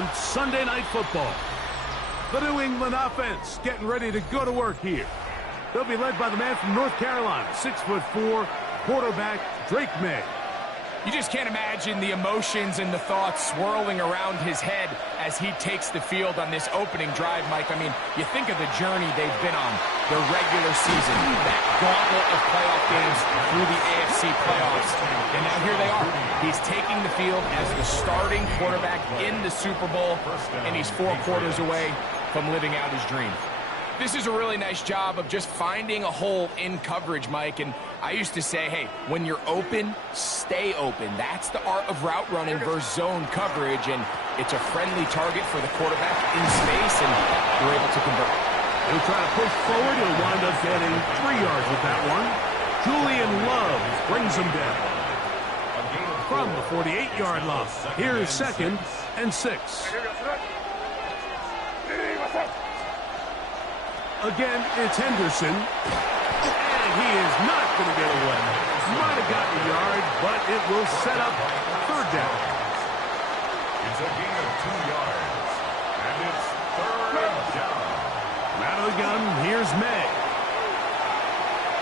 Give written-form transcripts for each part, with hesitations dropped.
on Sunday Night Football. The New England offense getting ready to go to work here. They'll be led by the man from North Carolina, 6'4", quarterback Drake May. You just can't imagine the emotions and the thoughts swirling around his head as he takes the field on this opening drive, Mike. I mean, you think of the journey they've been on, the regular season, that gauntlet of playoff games through the AFC playoffs. And now here they are. He's taking the field as the starting quarterback in the Super Bowl, and he's 4 quarters away from living out his dream. This is a really nice job of just finding a hole in coverage, Mike. And I used to say, hey, when you're open, stay open. That's the art of route running versus zone coverage. And it's a friendly target for the quarterback in space, and they're able to convert. He'll try to push forward. He'll wind up getting 3 yards with that one. Julian Love brings him down. From the 48-yard line, here is 2nd and 6. Again, it's Henderson, and he is not going to get away. Might have gotten a yard, but it will set up 3rd down. It's a gain of 2 yards, and it's 3rd down. Out of the gun, here's May.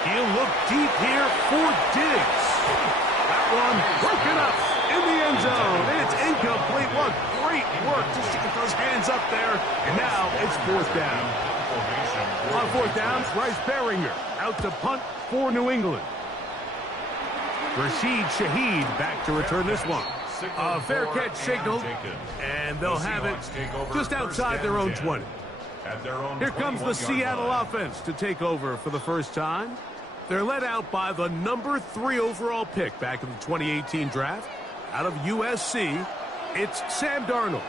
He'll look deep here for Diggs. That one broken up in the end zone. It's incomplete. What great work to get those hands up there, and now it's 4th down. On 4th down, Bryce Baringer out to punt for New England. Rashid Shaheed back to return this one. A fair catch signal, and they'll have it just outside their own 20. Here comes the Seattle offense to take over for the first time. They're led out by the number 3 overall pick back in the 2018 draft out of USC. It's Sam Darnold.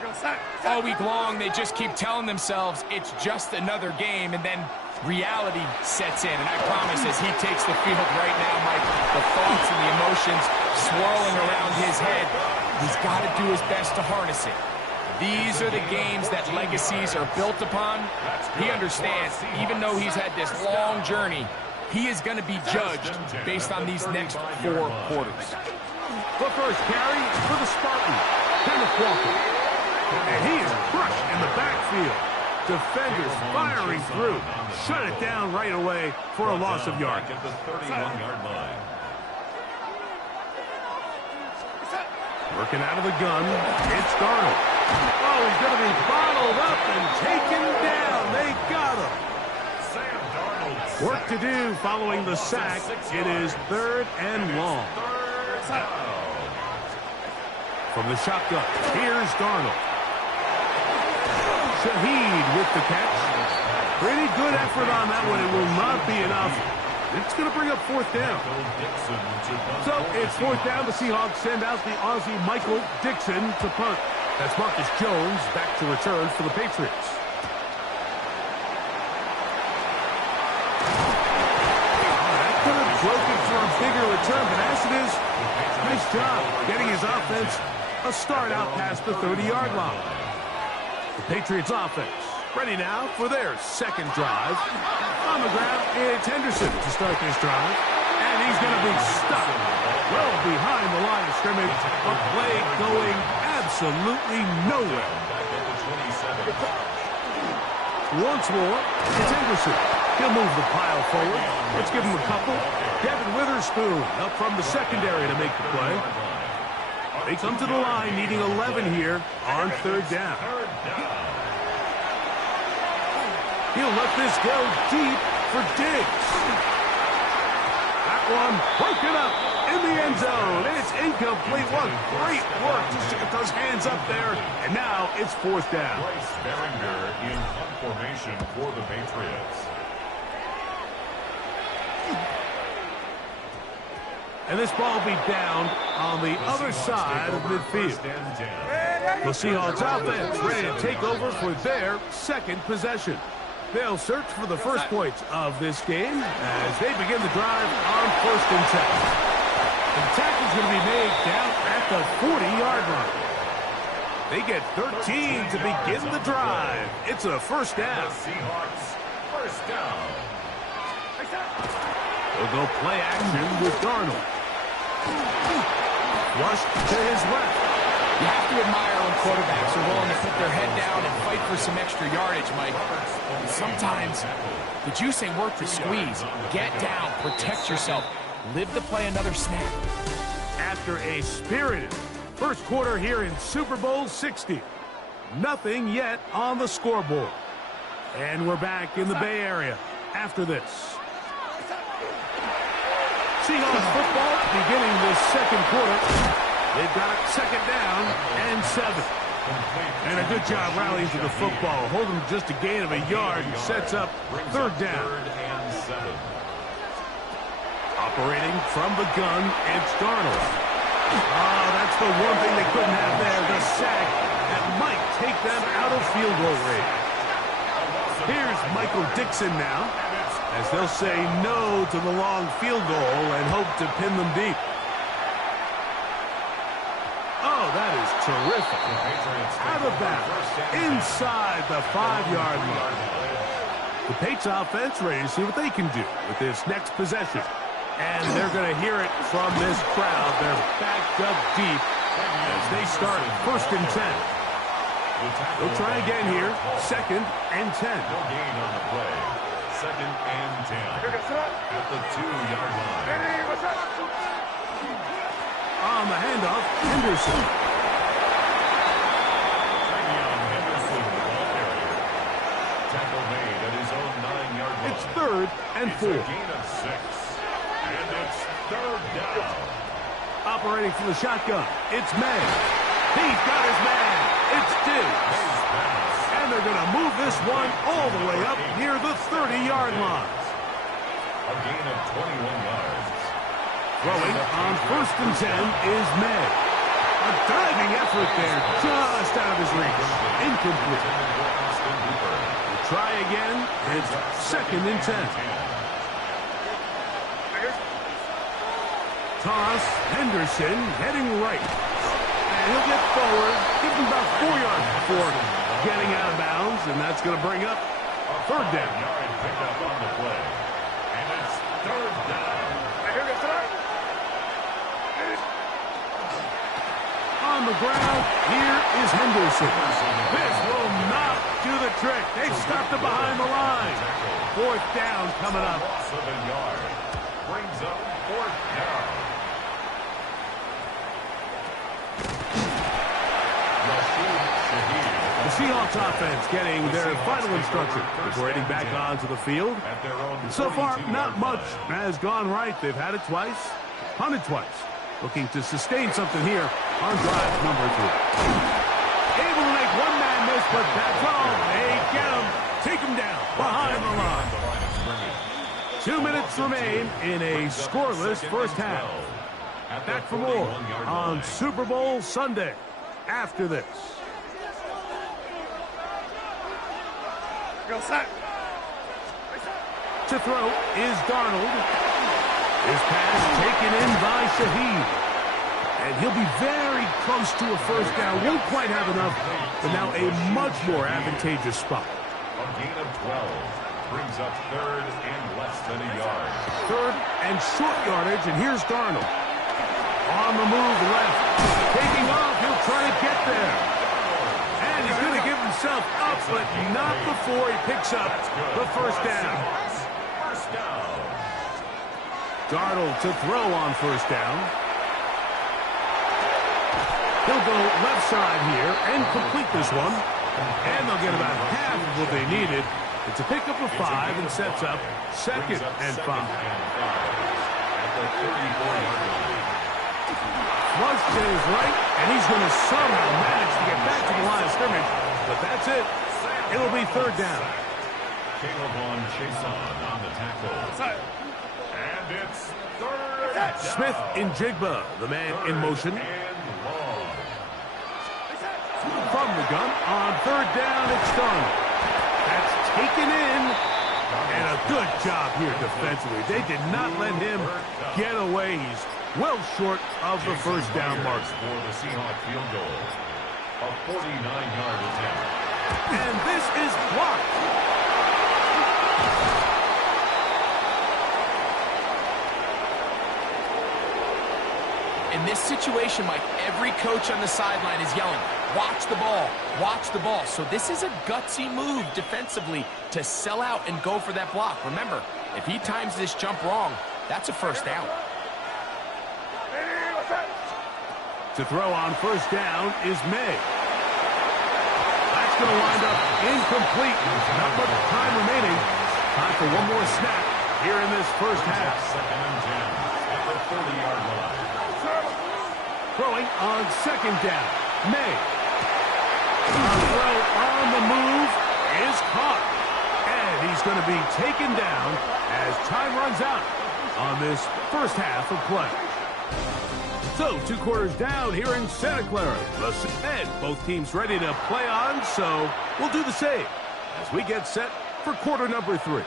All week long, they just keep telling themselves it's just another game, and then reality sets in. And I promise, as he takes the field right now, Mike, the thoughts and the emotions swirling around his head, he's got to do his best to harness it. These are the games that legacies are built upon. He understands, even though he's had this long journey, he is going to be judged based on these next 4 quarters. The first carry for the Spartans. Kenneth Walker. And he is crushed in the backfield. Defenders firing through. Shut it down right away for a loss of yard. At the 31-yard line. Working out of the gun, it's Darnold. Oh, he's going to be bottled up and taken down. They got him. Sam Darnold. Work to do following the sack. It is 3rd and long. From the shotgun, here's Darnold. Shaheed with the catch. Pretty good effort on that one. It will not be enough. It's going to bring up 4th down. So it's 4th down. The Seahawks send out the Aussie Michael Dixon to punt. That's Marcus Jones back to return for the Patriots. That could have broken for a bigger return, but as it is, nice job getting his offense a start out past the 30-yard line. The Patriots offense ready now for their 2nd drive. On the ground, it's Henderson to start this drive. And he's going to be stuck well behind the line of scrimmage. A play going absolutely nowhere. Once more, it's Henderson. He'll move the pile forward. Let's give him a couple. Devin Witherspoon up from the secondary to make the play. They come to the line needing 11 here on 3rd down. He'll let this go deep for Diggs. That one broken up in the end zone. It's incomplete. What great work just to get those hands up there. And now it's 4th down. Bryce Baringer in punt formation for the Patriots. And this ball will be down on the other side of midfield. The Seahawks offense ready to take over for their 2nd possession. They'll search for the first points of this game as they begin the drive on 1st and 10. The tackle is going to be made down at the 40-yard line. They get 13 to begin the drive. It's a 1st down. Seahawks 1st down. They'll go play action with Darnold. Rushed to his left. You have to admire when quarterbacks are willing to put their head down and fight for some extra yardage, Mike. And sometimes the juice ain't worth the squeeze. Get down, protect yourself, live to play another snap. After a spirited first quarter here in Super Bowl 60, nothing yet on the scoreboard. And we're back in the Bay Area after this. Seahawks football beginning this second quarter. They've got second down and 7. And a good job rallying to the football. Holding just a gain of a yard and sets up third down. Operating from the gun, it's Darnold. Oh, that's the one thing they couldn't have there, the sack that might take them out of field goal range. Here's Michael Dixon now, as they'll say no to the long field goal and hope to pin them deep. Oh, that is terrific. Out of bounds, inside the 5-yard line. The Patriots offense ready to see what they can do with this next possession. And they're going to hear it from this crowd. They're backed up deep as they start first and 10. They'll try again here, second and 10. No gain on the play. Second and 10 at the 2-yard line. On the handoff, Henderson. Henderson, the ball carrier. Tackle made at his own 9-yard line. It's third and 4. It's a gain of 6. And it's third down. Operating from the shotgun, it's May. He's got his man. It's Diggs. And they're going to move this one all the way up near the 30-yard line. A gain of 21 yards. Throwing on first and 10 is May. A diving effort there, just out of his reach. Incomplete. We'll try again. It's second and 10. Toss, Henderson heading right. And he'll get forward, give him about 4 yards before getting out of bounds, and that's going to bring up third down. Yard picked up on the play. And it's third down. On the ground, here is Henderson. This will not do the trick. They've stopped it behind the line. Fourth down coming up. Loss of a yard. Brings up fourth down. The Seahawks offense getting their final instruction before heading back onto the field. So far, not much has gone right. They've had it twice, punted twice. Looking to sustain something here on drive number 3. Able to make one man miss, but that's all. They get him, take him down behind the line. 2 minutes remain in a scoreless first half. Back for more on Super Bowl Sunday after this. To throw is Darnold. His pass taken in by Shaheed. And he'll be very close to a first down. Won't quite have enough, but now a much more advantageous spot. A gain of 12 brings up third and less than a yard. Third and short yardage, and here's Darnold. On the move left. Taking off, he'll try to get there. And he's going to give himself up, but not before he picks up the first down. First down. Darnold to throw on first down. He'll go left side here and complete this one. And they'll get about half of what they needed. It's a pickup of 5 and sets up second and 5. At the 34-yard line. Flush to his right, and he's going to somehow manage to get back to the line of scrimmage. But that's it. It'll be third down. Caleb on Chason on the tackle. And it's third down. Smith in Jigba, the man in motion. And long. From the gun, on third down, it's done. That's taken in. And a good job here defensively. They did not let him get away. He's well short of the first down mark. For the Seahawks field goal. A 49-yard attempt. And this is blocked. And in this situation, Mike, every coach on the sideline is yelling, watch the ball, watch the ball. So this is a gutsy move defensively to sell out and go for that block. Remember, if he times this jump wrong, that's a first down. To throw on first down is May. That's going to wind up incomplete. Not much time remaining. Time for one more snap here in this first half. Second and 10 at the 30-yard line. Throwing on second down. May. The throw on the move is caught. And he's going to be taken down as time runs out on this first half of play. So, 2 quarters down here in Santa Clara. And both teams ready to play on, so we'll do the same as we get set for quarter number 3.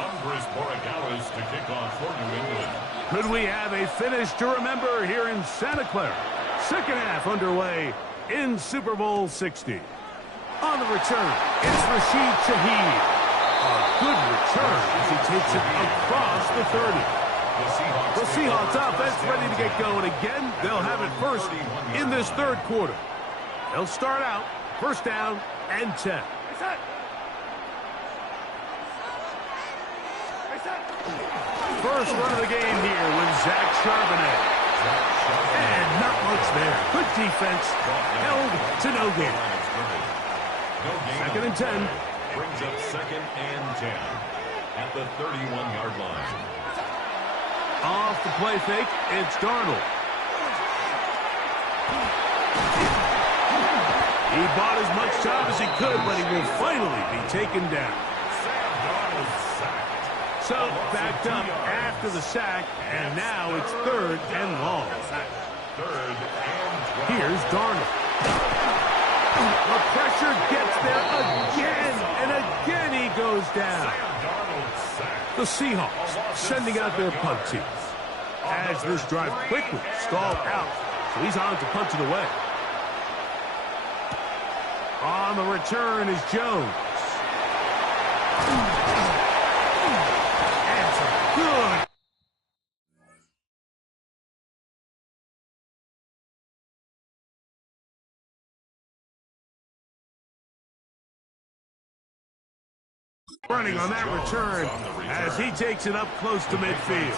Andres Borregales to kick off for New England. Could we have a finish to remember here in Santa Clara? Second half underway in Super Bowl 60. On the return, it's Rashid Shaheed. A good return as he takes it across the 30. The Seahawks offense ready to get going again. They'll have it first in this third quarter. They'll start out first down and 10. First run of the game here with Zach Charbonnet. And not much there. Good defense. Held to no gain. Second and 10. Brings up second and 10 at the 31-yard line. Off the play fake, it's Darnold. He bought as much time as he could, but he will finally be taken down. So, backed up after the sack, and now it's third and long. Third and 12. Here's Darnold. The pressure gets there again, and again he goes down. The Seahawks sending out their punt team. As this drive quickly stalled out, so he's on to punt it away. On the return is Jones. And some good. Running on that return as he takes it up close to midfield.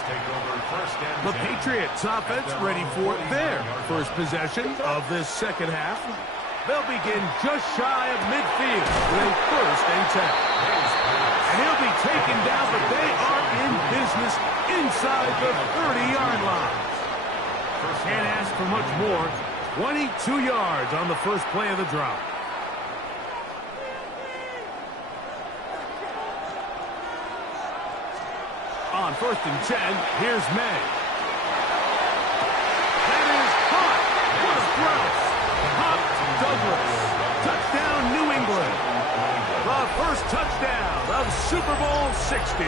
The Patriots offense ready for their first possession of this second half. They'll begin just shy of midfield with a first and 10. And he'll be taken down, but they are in business inside the 30-yard line. Can't ask for much more. 22 yards on the first play of the drive. On first and 10, here's May. That is caught. What a throw. Hop Douglas. Touchdown, New England. The first touchdown of Super Bowl 60.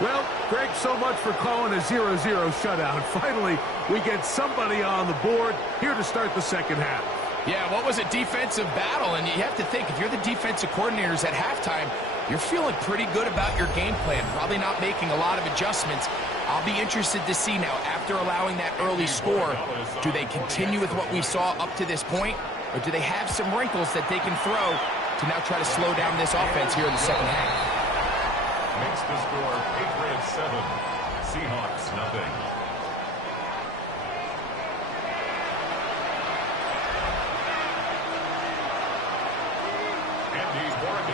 Well, Greg, so much for calling a 0-0 shutout. Finally, we get somebody on the board here to start the second half. Yeah, what was a defensive battle? And you have to think, if you're the defensive coordinators at halftime, you're feeling pretty good about your game plan, probably not making a lot of adjustments. I'll be interested to see now, after allowing that early score, do they continue with what we saw up to this point, or do they have some wrinkles that they can throw to now try to slow down this offense here in the second half? Makes the score Patriots 7, Seahawks nothing.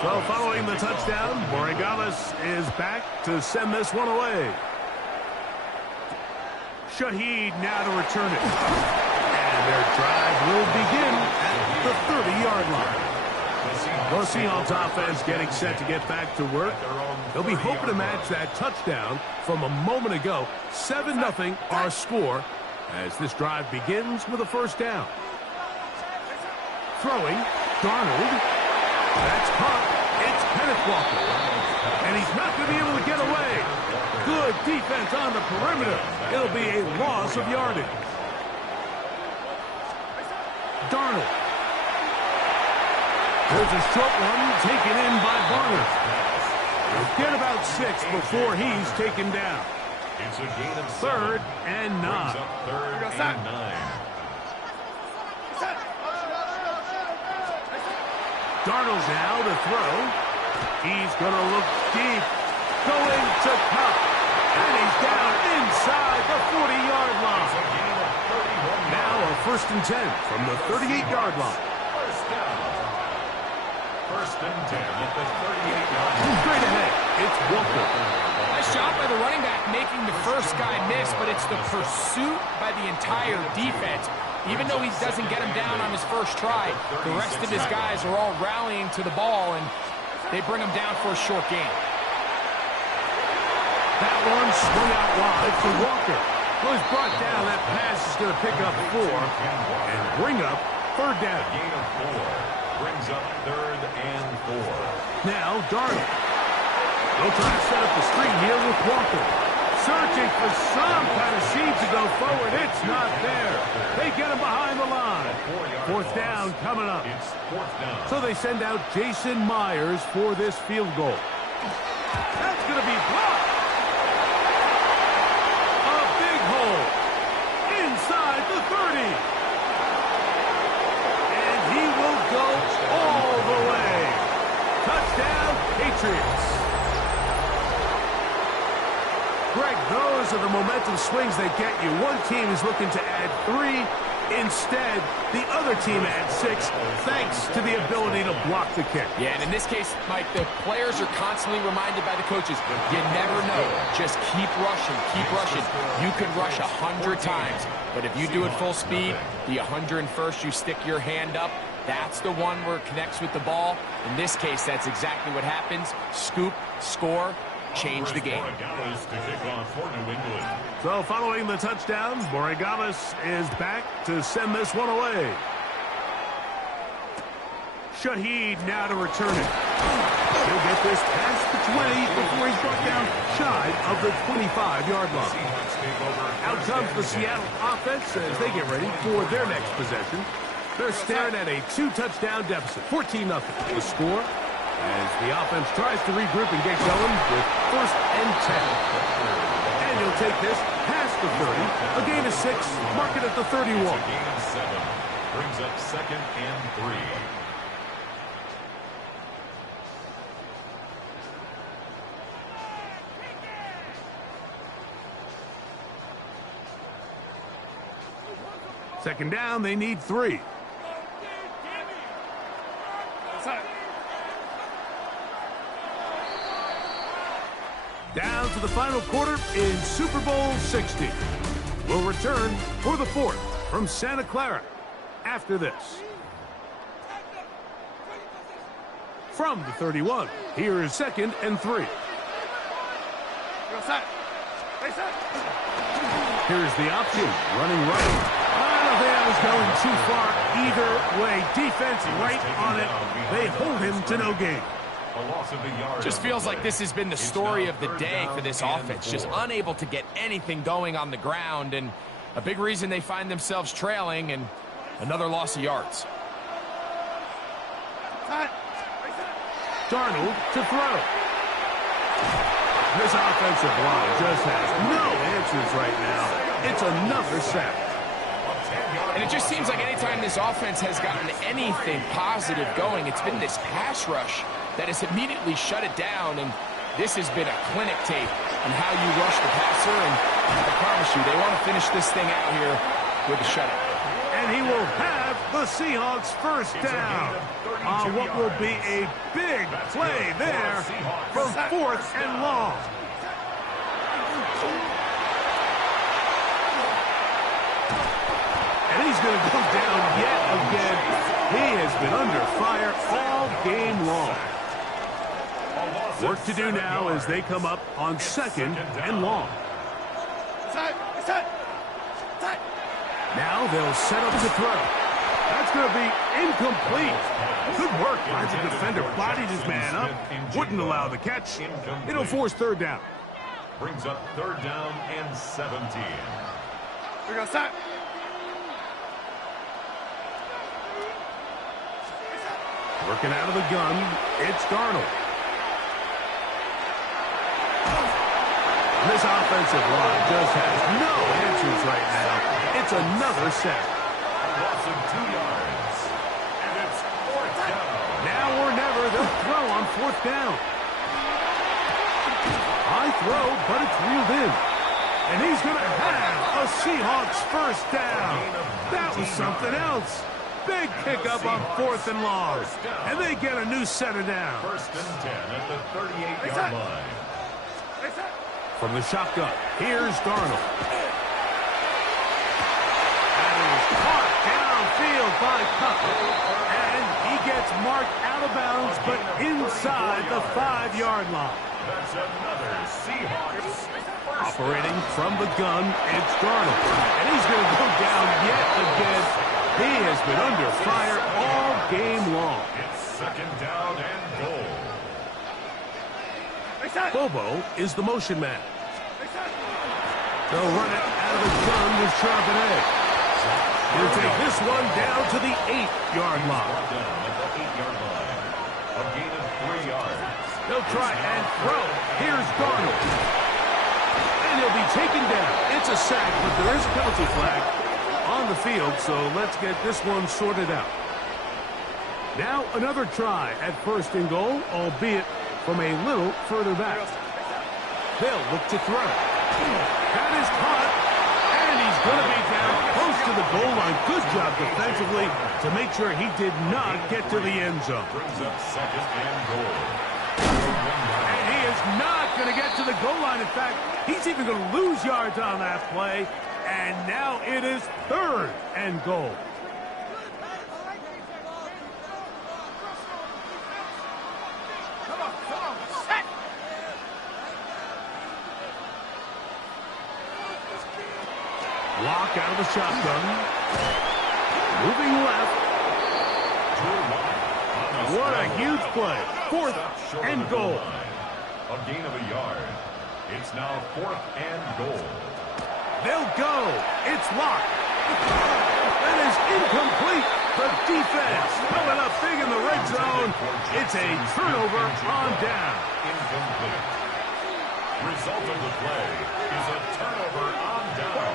So following the touchdown, Borregales is back to send this one away. Shaheed now to return it. And their drive will begin at the 30-yard line. The Seahawks offense getting set to get back to work. They'll be hoping to match that touchdown from a moment ago. 7-0 our score as this drive begins with a first down. Throwing, Darnold. That's caught. It's Kenneth Walker. And he's not going to be able to get away. Good defense on the perimeter. It'll be a loss of yardage. Darnold. There's a short one taken in by Barner. He'll get about 6 before he's taken down. It's a gain of 3rd and 9. Brings up 3rd and 9. Darnold now to throw. He's going to look deep. Going to Kupp. And he's down inside the 40-yard line. Now a 1st and 10 from the 38-yard line. First down. 1st and 10 at the 38-yard line. Straight ahead, it's Walker. Nice job by the running back making the first guy miss, but it's the pursuit by the entire defense. Even though he doesn't get him down on his first try, the rest of his guys are all rallying to the ball, and they bring him down for a short gain. That one swung out wide to Walker. Was brought down. That pass is going to pick up 4 and bring up 3rd down. Gain of 4 brings up 3rd and 4. Now Darnold. They'll try to set up the screen here with Walker. Searching for some kind of seed to go forward. It's not there. They get him behind the line. 4th down coming up. It's 4th down. So they send out Jason Myers for this field goal. That's going to be blocked. A big hole inside the 30. And he will go all the way. Touchdown, Patriots. Greg, those are the momentum swings they get you. One team is looking to add 3. Instead, the other team adds 6, thanks to the ability to block the kick. Yeah, and in this case, Mike, the players are constantly reminded by the coaches, you never know. Just keep rushing, keep rushing. You can rush 100 times, but if you do it full speed, the 101st, you stick your hand up, that's the one where it connects with the ball. In this case, that's exactly what happens. Scoop, score, change the game. So following the touchdown, Borregales is back to send this one away. Shaheed now to return it. He'll get this past the 20 before he's brought down shy of the 25-yard line. Out comes the Seattle offense as they get ready for their next possession. They're staring at a 2-touchdown deficit, 14-0. The score as the offense tries to regroup and get going with 1st and 10. And he'll take this past the 30, a gain of 6, mark it at the 31. Gain of 7 brings up 2nd and 3. Second down, they need 3. Down to the final quarter in Super Bowl 60. We'll return for the 4th from Santa Clara after this. From the 31, here is 2nd and 3. Here's the option, running right. I don't think that was going too far either way. Defense right on it. They hold him to no gain. Just feels like this has been the story of the day for this offense. Just unable to get anything going on the ground, and a big reason they find themselves trailing and another loss of yards. Darnold to throw. This offensive line just has no answers right now. It's another sack. And it just seems like anytime this offense has gotten anything positive going, it's been this pass rush that has immediately shut it down, and this has been a clinic tape on how you rush the passer, and I promise you, they want to finish this thing out here with a shutout. And he will have the Seahawks first down on what will be a big play there for 4th and long. And he's going to go down yet again. He has been under fire all game long. Work to do now as they come up on 2nd and long. Now they'll set up the throw. That's going to be incomplete. Good work by the defender. Bodied his man up. Wouldn't allow the catch. It'll force 3rd down. Brings up 3rd down and 17. Working out of the gun, it's Darnold. This offensive line just has no answers right now. It's another sack. Loss of 2 yards. And it's 4th down. Now or never, they'll throw on 4th down. High throw, but it's reeled in. And he's going to have a Seahawks first down. That was something else. Big pickup on 4th and long. And they get a new set of downs. 1st and 10 at the 38-yard line. From the shotgun, here's Darnold. That is caught downfield by Kupp. And he gets marked out of bounds, but inside the 5-yard line. That's another Seahawks. Operating from the gun, it's Darnold. And he's going to go down yet again. He has been under fire all game long. It's 2nd down and goal. Bobo is the motion man. They'll run it out of the gun with Charbonnet. He'll take this one down to the 8-yard line. Down at the 8-yard line. A gain of 3 yards. They'll try and throw. Here's Darnold. And he'll be taken down. It's a sack, but there is a penalty flag on the field, so let's get this one sorted out. Now another try at 1st and goal, albeit from a little further back. They'll look to throw. That is caught, and he's going to be down close to the goal line. Good job defensively to make sure he did not get to the end zone. Brings up 2nd and goal. And he is not going to get to the goal line. In fact, he's even going to lose yards on that play. And now it is 3rd and goal. Lock out of the shotgun. Moving left. What a huge play. 4th and goal. A gain of a yard. It's now 4th and goal. They'll go. It's locked. That is incomplete. The defense coming up big in the red zone. It's a turnover on down. Incomplete. Result of the play is a turnover on down.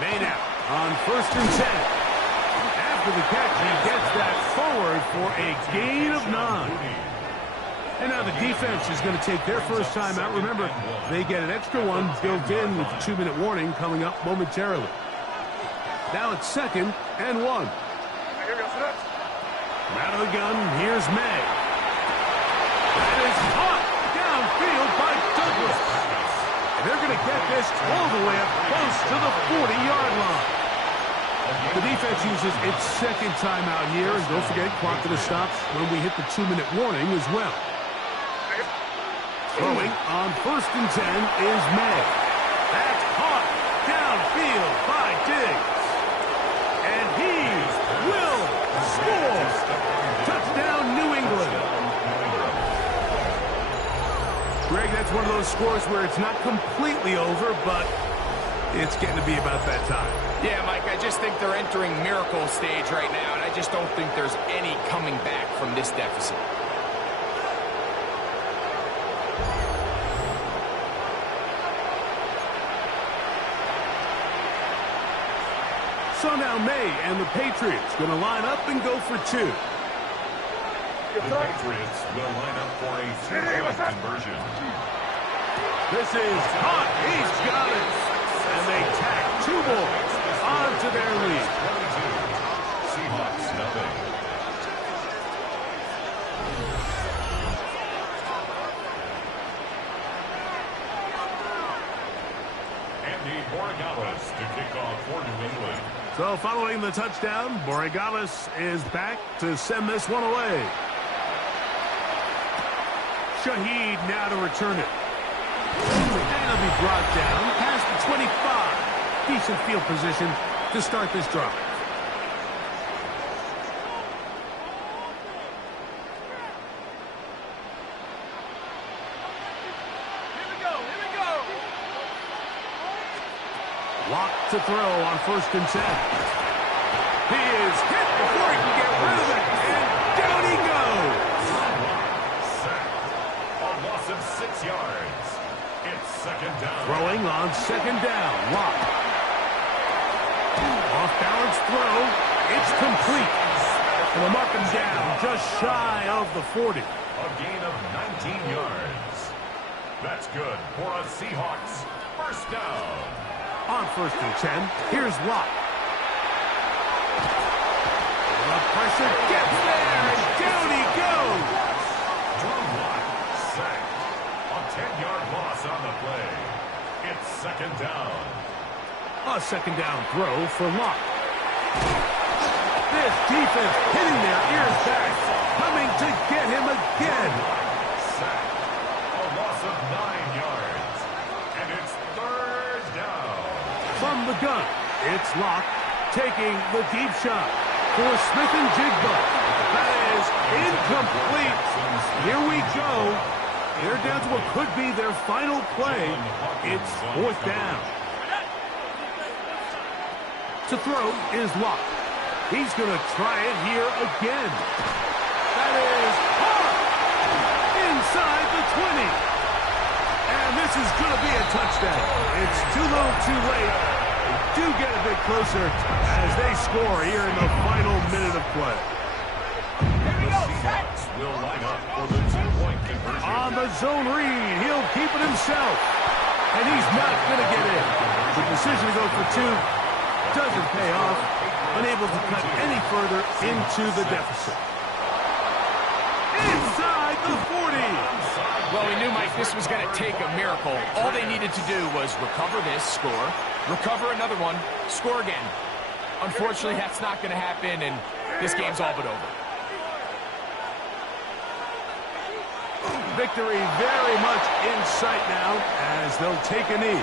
Made out on 1st and 10. After the catch, he gets that forward for a gain of 9. And now the defense is going to take their first time out. Remember, they get an extra one built in with the 2-minute warning coming up momentarily. Now it's 2nd and 1. Out of the gun, here's May. That is caught downfield by Douglas. And they're going to get this all the way up close to the 40-yard line. The defense uses its 2nd time out here. And don't forget, clock to the stop when we hit the 2-minute warning as well. Throwing on 1st and 10 is May. That's caught downfield by Diggs. And he will score. Touchdown, New England. Greg, that's one of those scores where it's not completely over, but it's getting to be about that time. Yeah, Mike, I just think they're entering miracle stage right now, and I just don't think there's any coming back from this deficit. So now May and the Patriots going to line up and go for 2. The Patriots will line up for a 2-point conversion. This is caught. He's got it. And they tack 2 more onto their lead. 22. Seahawks nothing. Andy Borregales to kick off for New England. So following the touchdown, Borregales is back to send this one away. Shaheed now to return it. And it'll be brought down past the 25. Decent field position to start this drive. Locked to throw on 1st and 10. He is hit before he can get rid of it. And down he goes. Sacked. A loss of 6 yards. It's second down. Throwing on second down. Watt. Off-balance throw. It's complete. And they'll mark him down just shy of the 40. A gain of 19 yards. That's good for a Seahawks first down. On 1st and 10, here's Watt. The pressure gets there, and down he goes. Drew Watt sacked. A 10-yard loss on the play. It's second down. A second down throw for Watt. This defense hitting their ears back, coming to get him again. Sack. A loss of 9 yards. And it's third down. From the gun, it's Locke taking the deep shot for Smith and Jigba. That is incomplete. Here we go. They're down to what could be their final play. It's 4th down. To throw is Locke. He's going to try it here again. That is hard. Inside the 20. And this is going to be a touchdown. It's too little too late. They do get a bit closer as they score here in the final minute of play. The Seahawks will line up for the two-point conversion. On the zone read, he'll keep it himself. And he's not going to get in. The decision to go for two doesn't pay off. Unable to cut any further into the deficit. Inside the 40. Well, we knew, Mike, this was going to take a miracle. All they needed to do was recover this, score, recover another one, score again. Unfortunately, that's not going to happen, and this game's all but over. Victory very much in sight now as they'll take a knee.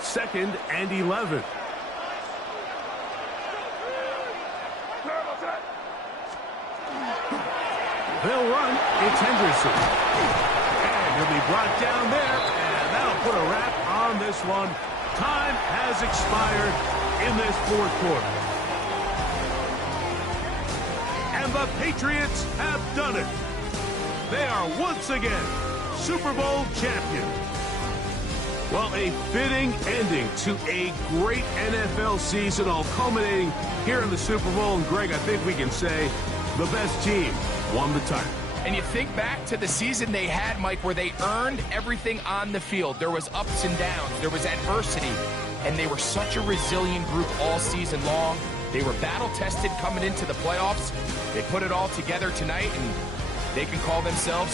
Second and 11. They'll run. It's Henderson. And he'll be brought down there, and that'll put a wrap on this one. Time has expired in this 4th quarter. And the Patriots have done it. They are once again Super Bowl champions. Well, a fitting ending to a great NFL season, all culminating here in the Super Bowl. And, Greg, I think we can say the best team won the title. And you think back to the season they had, Mike, where they earned everything on the field. There was ups and downs. There was adversity. And they were such a resilient group all season long. They were battle-tested coming into the playoffs. They put it all together tonight, and they can call themselves